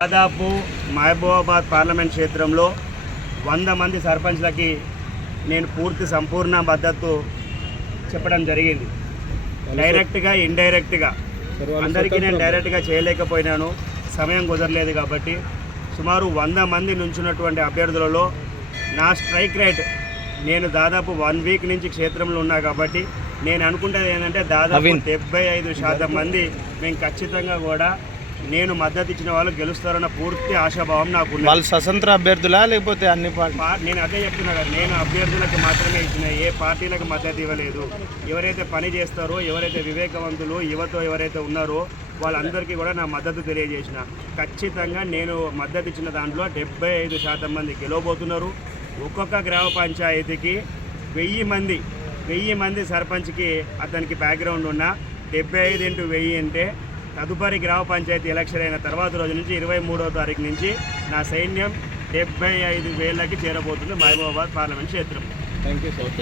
దాదాపు మహబూబాబాద్ పార్లమెంట్ క్షేత్రంలో వంద మంది సర్పంచ్లకి నేను పూర్తి సంపూర్ణ మద్దతు చెప్పడం జరిగింది. డైరెక్ట్గా ఇండైరెక్ట్గా. అందరికీ నేను డైరెక్ట్గా చేయలేకపోయినాను. సమయం కుదరలేదు కాబట్టి సుమారు వంద మంది నుంచున్నటువంటి అభ్యర్థులలో నా స్ట్రైక్ రేట్ నేను దాదాపు వన్ వీక్ నుంచి క్షేత్రంలో ఉన్నా కాబట్టి నేను అనుకుంటేది ఏంటంటే దాదాపు. డెబ్బై ఐదు శాతం మంది మేము ఖచ్చితంగా కూడా నేను మద్దతు ఇచ్చిన వాళ్ళు గెలుస్తారన్న పూర్తి ఆశాభావం నాకు. వాళ్ళు స్వతంత్ర అభ్యర్థులా లేకపోతే అన్ని పార్టీ నేను అదే చెప్తున్నా కదా నేను అభ్యర్థులకు మాత్రమే ఇచ్చిన ఏ పార్టీలకు మద్దతు ఇవ్వలేదు. ఎవరైతే పని చేస్తారో ఎవరైతే వివేకవంతులు యువత ఎవరైతే ఉన్నారో వాళ్ళందరికీ కూడా నా మద్దతు తెలియజేసిన. ఖచ్చితంగా నేను మద్దతు ఇచ్చిన దాంట్లో డెబ్బై ఐదు శాతం మంది గెలవబోతున్నారు. ఒక్కొక్క గ్రామ పంచాయతీకి వెయ్యి మంది వెయ్యి మంది సర్పంచ్కి అతనికి బ్యాక్గ్రౌండ్ ఉన్న డెబ్బై ఐదు ఇంటూ వెయ్యి అంటే తదుపరి గ్రామ పంచాయతీ ఎలక్షన్ అయిన తర్వాత రోజు నుంచి ఇరవై మూడో తారీఖు నుంచి నా సైన్యం డెబ్బై ఐదు వేలకి చేరబోతుంది మహబూబాబాద్ పార్లమెంట్ క్షేత్రం. Thank you sir